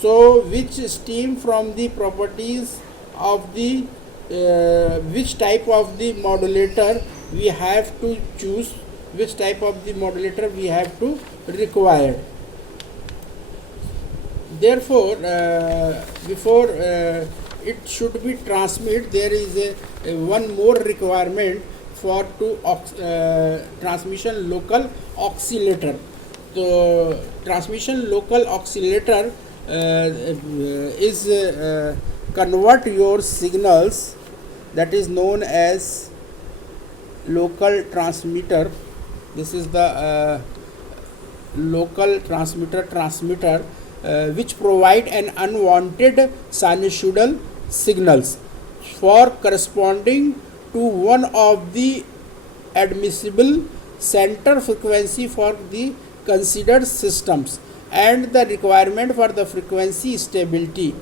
So which stem from the properties of the which type of the modulator we have to choose, which type of the modulator we have to require. Therefore, before it should be transmit, there is a one more requirement for transmission local oscillator. So transmission local oscillator is convert your signals, that is known as local transmitter. This is the local transmitter which provide an unwanted sinusoidal signals for corresponding to one of the admissible center frequency for the considered systems, and the requirement for the frequency stability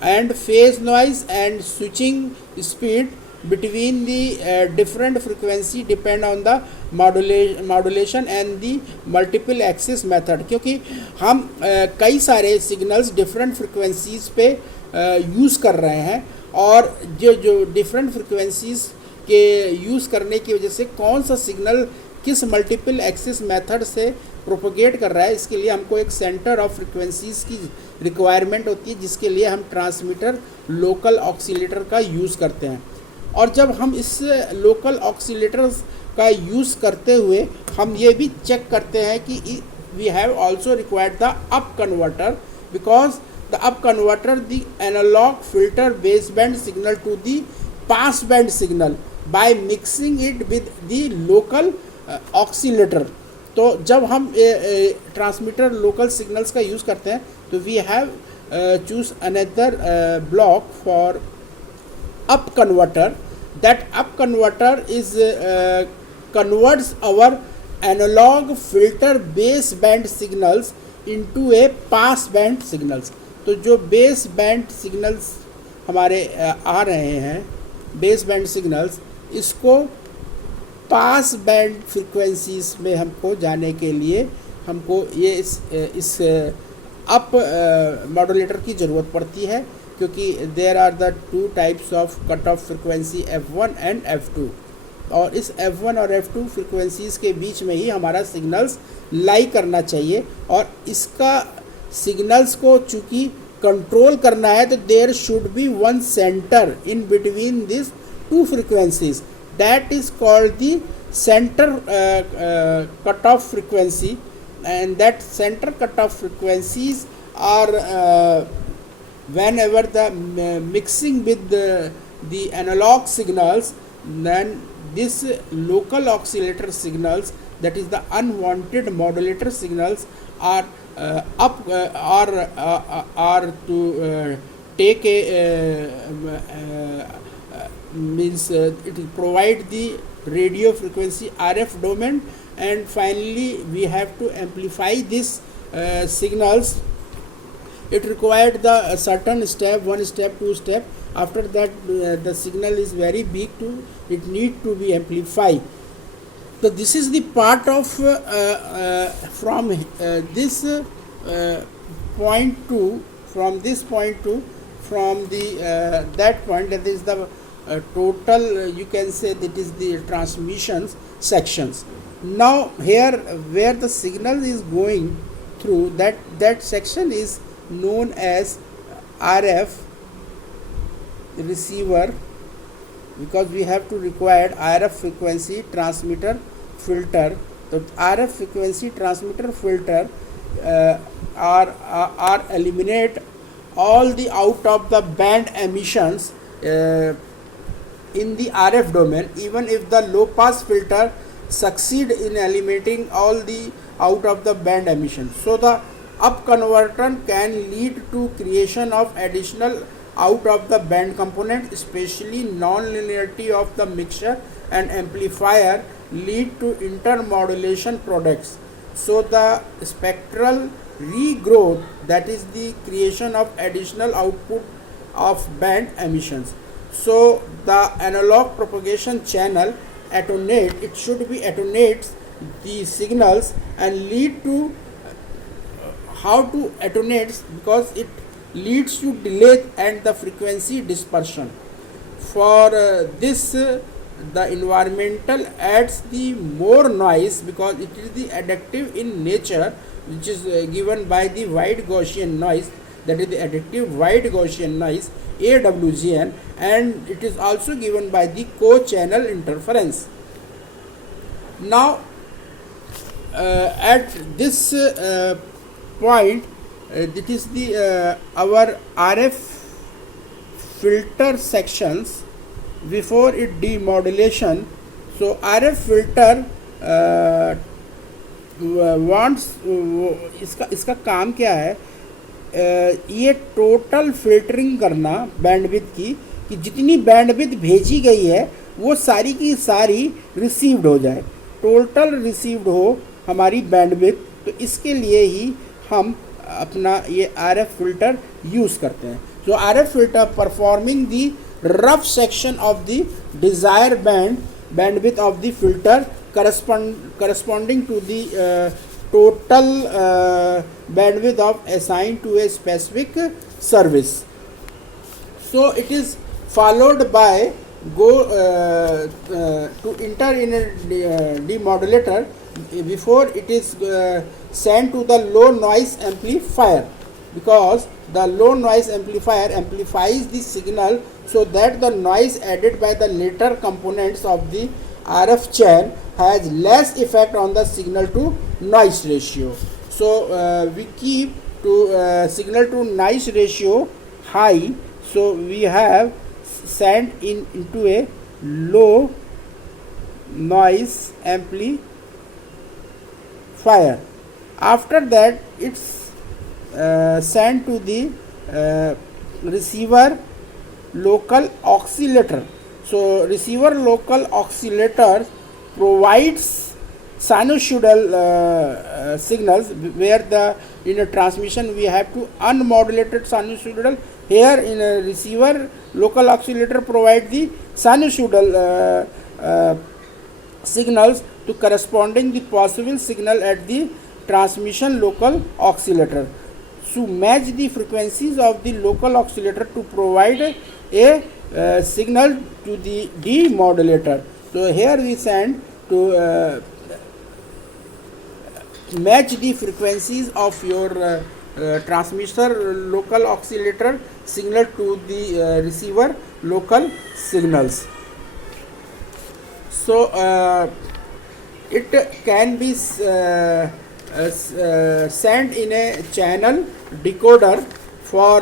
and phase noise and switching speed between the different frequency depend on the modulation and the multiple axis method. क्योंकि हम कई सारे signals different frequencies पे use कर रहे हैं, और जो डिफरेंट फ्रिक्वेंसीज के यूज़ करने की वजह से कौन सा सिग्नल किस मल्टीपल एक्सिस मेथड से प्रोपोगेट कर रहा है, इसके लिए हमको एक सेंटर ऑफ फ्रिक्वेंसीज की रिक्वायरमेंट होती है, जिसके लिए हम ट्रांसमीटर लोकल ऑक्सीलेटर का यूज़ करते हैं. और जब हम इस लोकल ऑक्सीलेटर्स का यूज़ करते हुए हम ये भी चेक करते हैं कि we have also required the up converter, because the up converter the analogue filter base band signal to the pass band signal by mixing it with the local oscillator. तो जब हम ट्रांसमीटर लोकल सिग्नल्स का use करते हैं तो we have choose another block for up converter. That up converter is converts our analog filter base band signals into a pass band signals. तो जो base band signals हमारे आ रहे हैं, base band signals, इसको pass band frequencies में हमको जाने के लिए हमको ये इस अप मॉड्यूलेटर की ज़रूरत पड़ती है, क्योंकि there are the two types of cut off frequency F1 and F2, और इस F1 और F2 फ्रिक्वेंसीज़ के बीच में ही हमारा सिग्नल्स लाई करना चाहिए. और इसका सिग्नल्स को चूँकि कंट्रोल करना है तो there should be one centre in between this two frequencies, that is called the centre cut off frequency, and that centre cut off frequencies are whenever the mixing with the analog signals, then this local oscillator signals, that is the unwanted modulator signals, are are to take a means it will provide the radio frequency RF domain, and finally we have to amplify this signals. It required the certain step, one step, two step. After that the signal is very big to it need to be amplified. So this is the part of from this point to from this point to from the that point, that is the total you can say that is the transmissions sections. Now here where the signal is going through, that section is known as RF receiver, because we have to require RF frequency transmitter filter. So RF frequency transmitter filter are eliminate all the out of the band emissions in the RF domain, even if the low pass filter succeed in eliminating all the out of the band emissions. So the up converter can lead to creation of additional out of the band component, especially non-linearity of the mixture and amplifier lead to intermodulation products. So the spectral regrowth, that is the creation of additional output of band emissions. So the analog propagation channel attenuate, it should be attenuates the signals and lead to how to attenuate, because it leads to delay and the frequency dispersion. For this the environmental adds the more noise because it is the additive in nature, which is given by the wide Gaussian noise, that is the additive wide Gaussian noise AWGN, and it is also given by the co-channel interference. Now at this point, it is the our RF filter sections before it demodulation. So RF filter wants इसका काम क्या है, ये total filtering करना bandwidth की, कि जितनी bandwidth भेजी गई है वो सारी की सारी रिसीव्ड हो जाए, टोटल रिसीव्ड हो हमारी बैंडविड्थ. तो इसके लिए ही हम अपना ये RF फिल्टर यूज़ करते हैं. So RF filter performing the rough section of the desired bandwidth of the filter corresponding to the total bandwidth of assigned to a specific service. So it is followed by to enter in a demodulator before it is sent to the low noise amplifier, because the low noise amplifier amplifies the signal so that the noise added by the later components of the RF chain has less effect on the signal to noise ratio. So we keep to signal to noise ratio high, so we have sent into a low noise amplifier. After that it's sent to the receiver local oscillator. So receiver local oscillator provides sinusoidal signals, where in a transmission we have to unmodulated sinusoidal. Here in a receiver local oscillator provide the sinusoidal signals to corresponding the possible signal at the transmission local oscillator. To match the frequencies of the local oscillator to provide a signal to the demodulator. So here we send to match the frequencies of your transmitter local oscillator signal to the receiver local signals. So it can be sent in a channel decoder for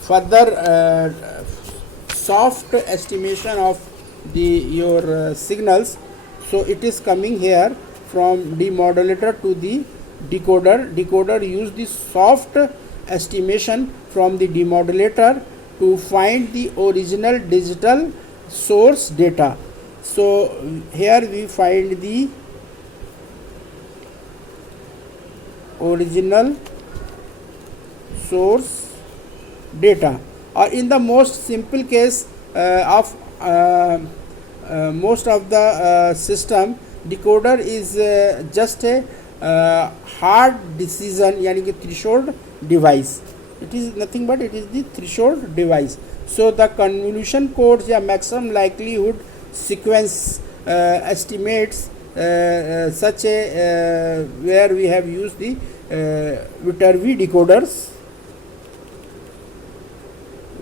further soft estimation of your signals. So it is coming here from demodulator to the decoder. Decoder use the soft estimation from the demodulator to find the original digital source data. So here we find the original source data, or in the most simple case of most of the system, decoder is just a hard decision, yani ki threshold device. It is nothing but it is the threshold device. So the convolution codes या maximum likelihood sequence estimates such a where we have used the Viterbi decoders.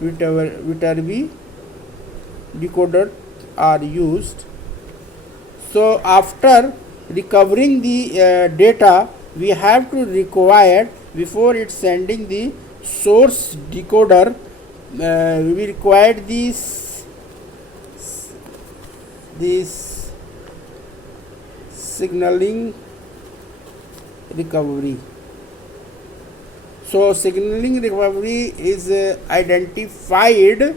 Viterbi decoder are used. So after recovering the data, we have to require, before it sending the source decoder, we required this signaling recovery. So signaling recovery is identified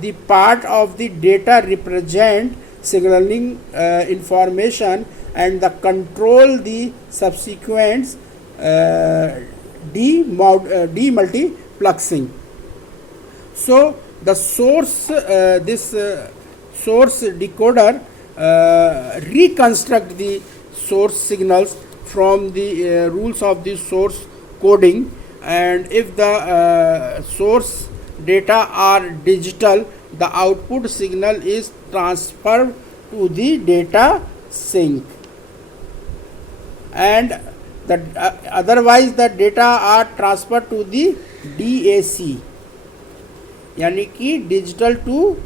the part of the data represent signaling information and the control the subsequent demultiplexing. So the source source decoder reconstruct the source signals from the rules of the source coding, and if the source data are digital, the output signal is transferred to the data sink, and the otherwise the data are transferred to the DAC, यानी कि digital to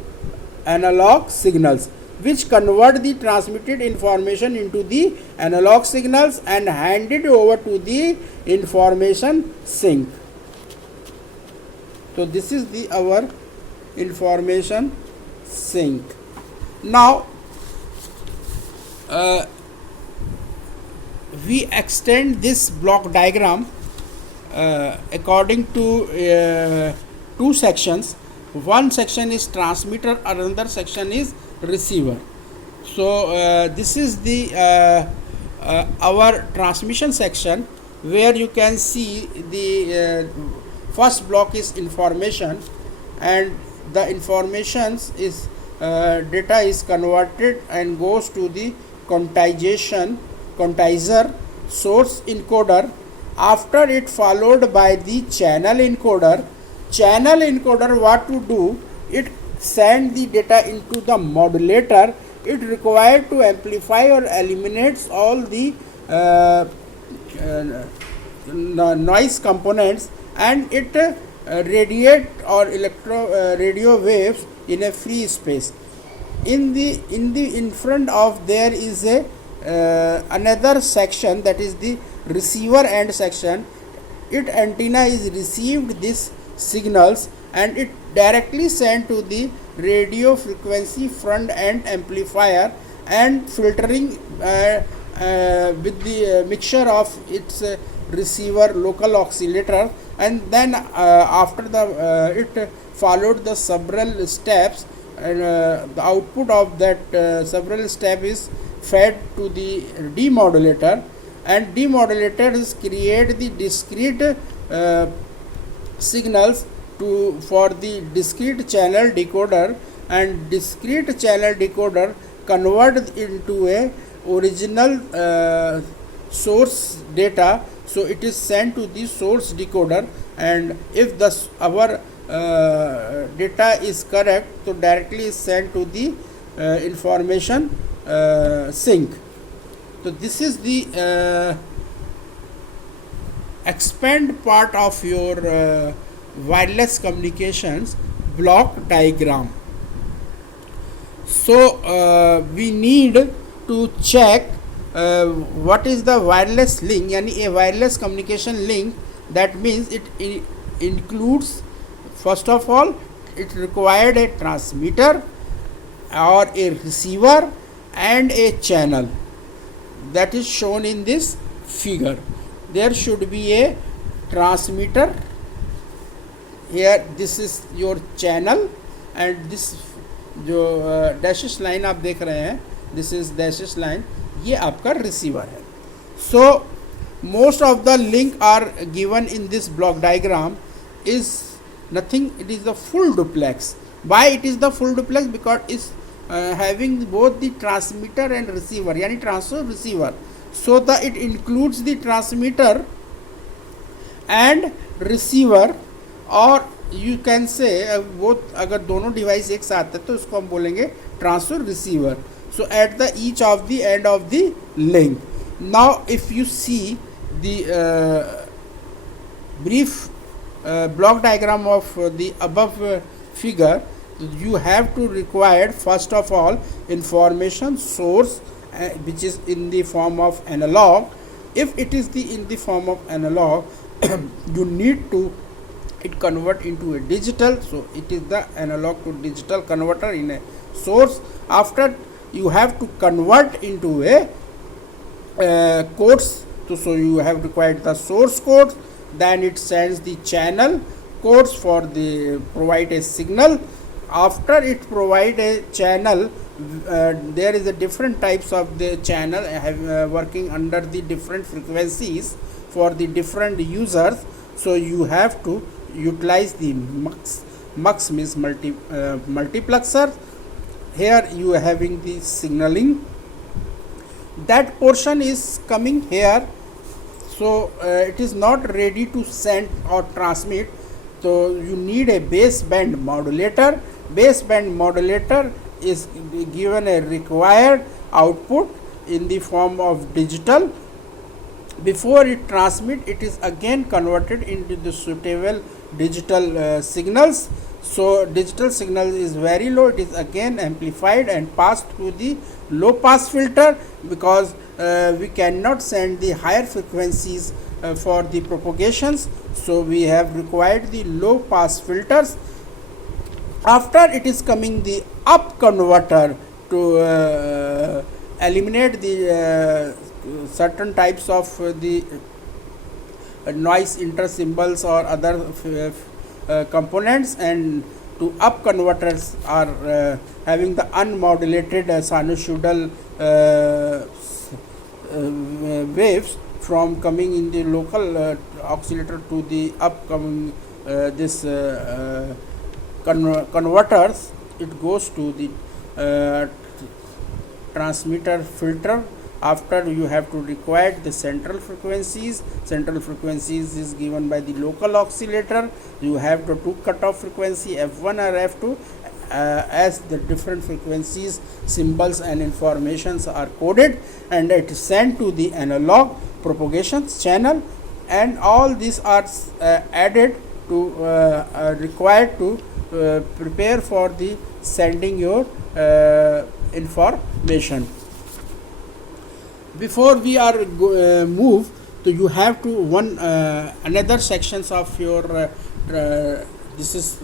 analogue signals, which convert the transmitted information into the analog signals and hand it over to the information sink. So this is the our information sink. Now we extend this block diagram according to two sections. One section is transmitter, another section is receiver. So this is the our transmission section, where you can see the first block is information, and the informations is data is converted and goes to the quantizer source encoder. After it followed by the channel encoder. Channel encoder, what to do? It send the data into the modulator. It required to amplify or eliminates all the noise components, and it radiate or radio waves in a free space. In front of there is a another section, that is the receiver end section. It antenna is received this signals and it directly sent to the radio frequency front end amplifier and filtering with the mixture of its receiver local oscillator, and then after the it followed the several steps, and the output of that several step is fed to the demodulator, and demodulators create the discrete signals for the discrete channel decoder, and discrete channel decoder convert into a original source data. So it is sent to the source decoder, and if the our data is correct, so directly is sent to the information sink. So this is the expand part of your wireless communications block diagram. So we need to check what is the wireless link, yani a wireless communication link. That means it includes, first of all, it required a transmitter or a receiver and a channel, that is shown in this figure. There should be a transmitter here, this is your channel, and this जो dashes line आप देख रहे हैं, this is dashes line, ये आपका receiver है. So most of the link are given in this block diagram is nothing, it is the full duplex. Why it is the full duplex? Because it's having both the transmitter and receiver, yani transfer receiver. So it includes the transmitter and receiver, और you can say both, अगर दोनों device एक साथ है तो उसको हम बोलेंगे transfer receiver. So at the each of the end of the link. Now if you see the brief block diagram of the above figure, you have to require first of all information source which is in the form of analog. If it is in the form of analog, you need to it convert into a digital. So it is the analog to digital converter in a source. After you have to convert into a codes. So you have required the source code, then it sends the channel codes for the provide a signal. After it provide a channel, there is a different types of the channel working under the different frequencies for the different users. So you have to utilize the mux means multiplexer. Here you are having the signaling, that portion is coming here. So it is not ready to send or transmit. So you need a baseband modulator. Baseband modulator is given a required output in the form of digital. Before it transmit, it is again converted into the suitable digital signals. So digital signal is very low, it is again amplified and passed through the low pass filter, because we cannot send the higher frequencies for the propagations. So we have required the low pass filters. After it is coming the up converter to eliminate the certain types of the noise intersymbols or other components, and to up converters are having the unmodulated sinusoidal waves from coming in the local oscillator to the upcoming this converters. It goes to the transmitter filter. After you have to require the central frequencies. Central frequencies is given by the local oscillator. You have the two cutoff frequency F1 or F2 as the different frequencies, symbols and informations are coded, and it is sent to the analog propagations channel, and all these are added to required to prepare for the sending your information. Before we are move, so you have to one another sections of your this is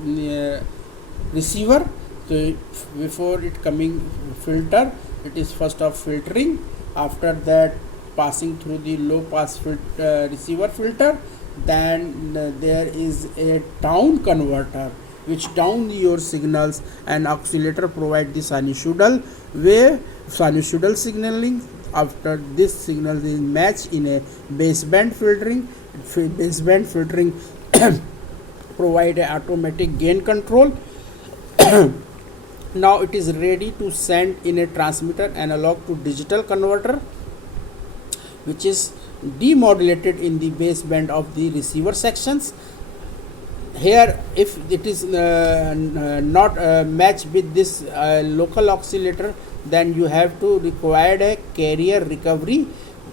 receiver. So before it coming filter, it is first of filtering. After that, passing through the low pass receiver filter. Then there is a down converter which down your signals, and oscillator provide the sinusoidal wave, sinusoidal signaling. After this signal is matched in a baseband filtering. Baseband filtering provide a automatic gain control. Now it is ready to send in a transmitter analog to digital converter, which is demodulated in the baseband of the receiver sections. Here, if it is not matched with this local oscillator, then you have to require a carrier recovery.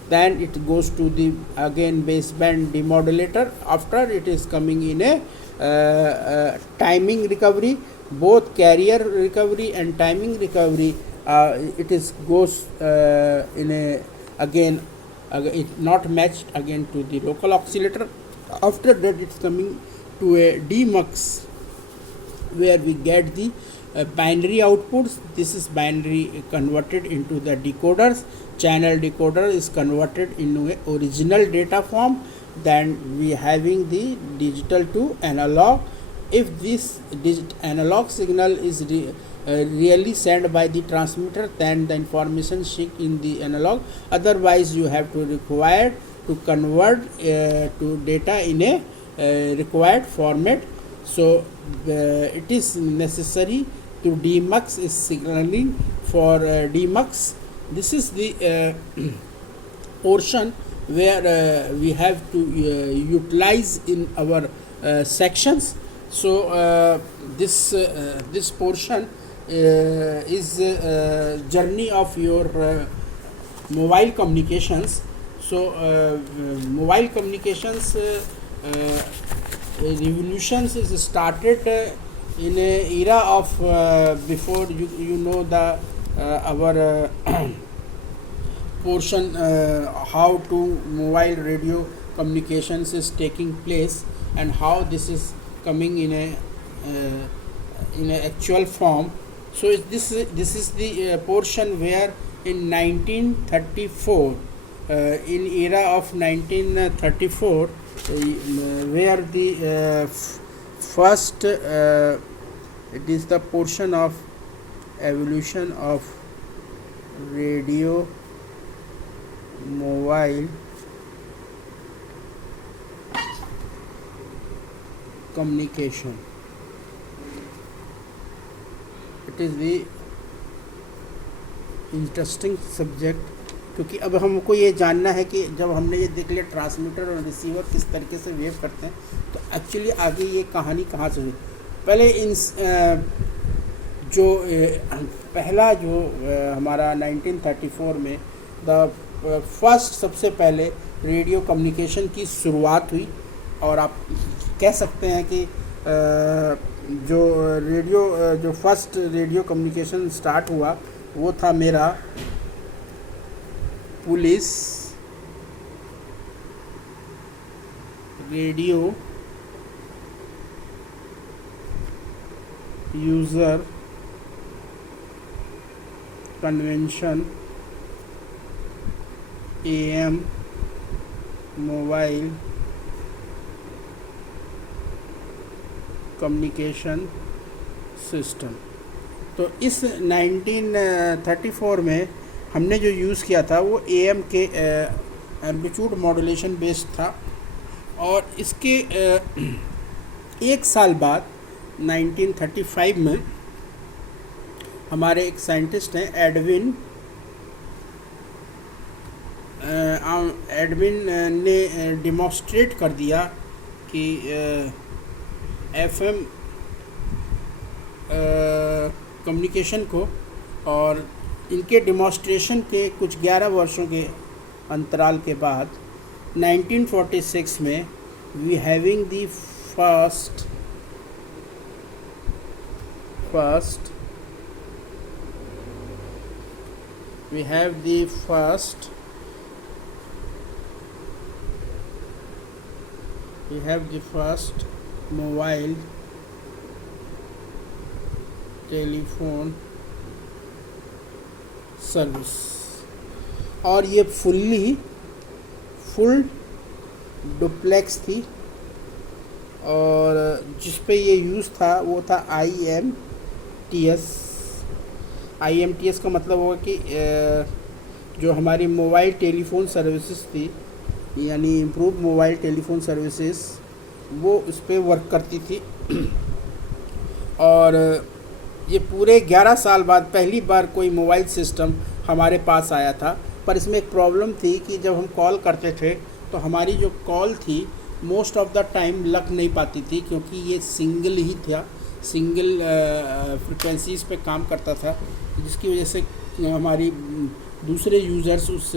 Then it goes to the again baseband demodulator. After it is coming in a timing recovery. Both carrier recovery and timing recovery, it is goes in a again it not matched again to the local oscillator. After that, it's coming to a demux, where we get the binary outputs. This is binary converted into the decoders. Channel decoder is converted into a original data form. Then we having the digital to analog. If this analog signal is really sent by the transmitter, then the information sheet in the analog. Otherwise, you have to require to convert to data in a required format. So it is necessary to demux is signaling for demux. This is the portion where we have to utilize in our sections. So this portion is journey of your mobile communications. So mobile communications revolutions is started in a era of before you know the our portion how to mobile radio communications is taking place, and how this is coming in a actual form. So this is the portion where in 1934 in era of 1934 where the first it is the portion of evolution of radio mobile communication. It is the interesting subject क्योंकि अब हमको ये जानना है कि जब हमने ये देख लिया ट्रांसमीटर और रिसीवर किस तरीके से वेव करते हैं, तो एक्चुअली आगे ये कहानी कहाँ से हुई। पहले इन जो पहला जो हमारा 1934 में द फर्स्ट सबसे पहले रेडियो कम्युनिकेशन की शुरुआत हुई, और आप कह सकते हैं कि जो फर्स्ट रेडियो कम्युनिकेशन स्टार्ट हुआ वो था मेरा police radio user convention AM mobile communication system. तो इस 1934 में हमने जो यूज़ किया था वो AM के एम्पलीट्यूड मॉड्यूलेशन बेस्ड था, और इसके एक साल बाद 1935 में हमारे एक साइंटिस्ट हैं एडविन ने डिमॉन्स्ट्रेट कर दिया कि FM कम्युनिकेशन को, और इनके डिमॉन्स्ट्रेशन के कुछ 11 वर्षों के अंतराल के बाद 1946 में we having the first we have the first mobile telephone service, और ये फुल डुप्लेक्स थी, और जिस पे ये यूज़ था वो था IMTS का मतलब होगा कि जो हमारी मोबाइल टेलीफोन सर्विसेज थी, यानी इम्प्रूव मोबाइल टेलीफोन सर्विसेज, वो उस पर वर्क करती थी। और ये पूरे 11 साल बाद पहली बार कोई मोबाइल सिस्टम हमारे पास आया था। पर इसमें एक प्रॉब्लम थी कि जब हम कॉल करते थे तो हमारी जो कॉल थी मोस्ट ऑफ द टाइम लग नहीं पाती थी, क्योंकि ये सिंगल ही था, सिंगल फ्रिक्वेंसीज़ पे काम करता था, जिसकी वजह से हमारी दूसरे यूज़र्स उस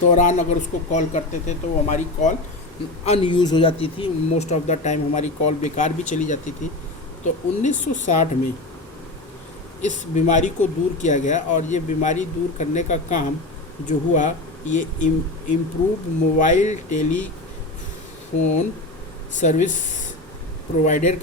दौरान अगर उसको कॉल करते थे तो हमारी कॉल अनयूज़ हो जाती थी, मोस्ट ऑफ द टाइम हमारी कॉल बेकार भी चली जाती थी। तो 1960 में इस बीमारी को दूर किया गया, और ये बीमारी दूर करने का काम जो हुआ ये improve mobile telephone service provider के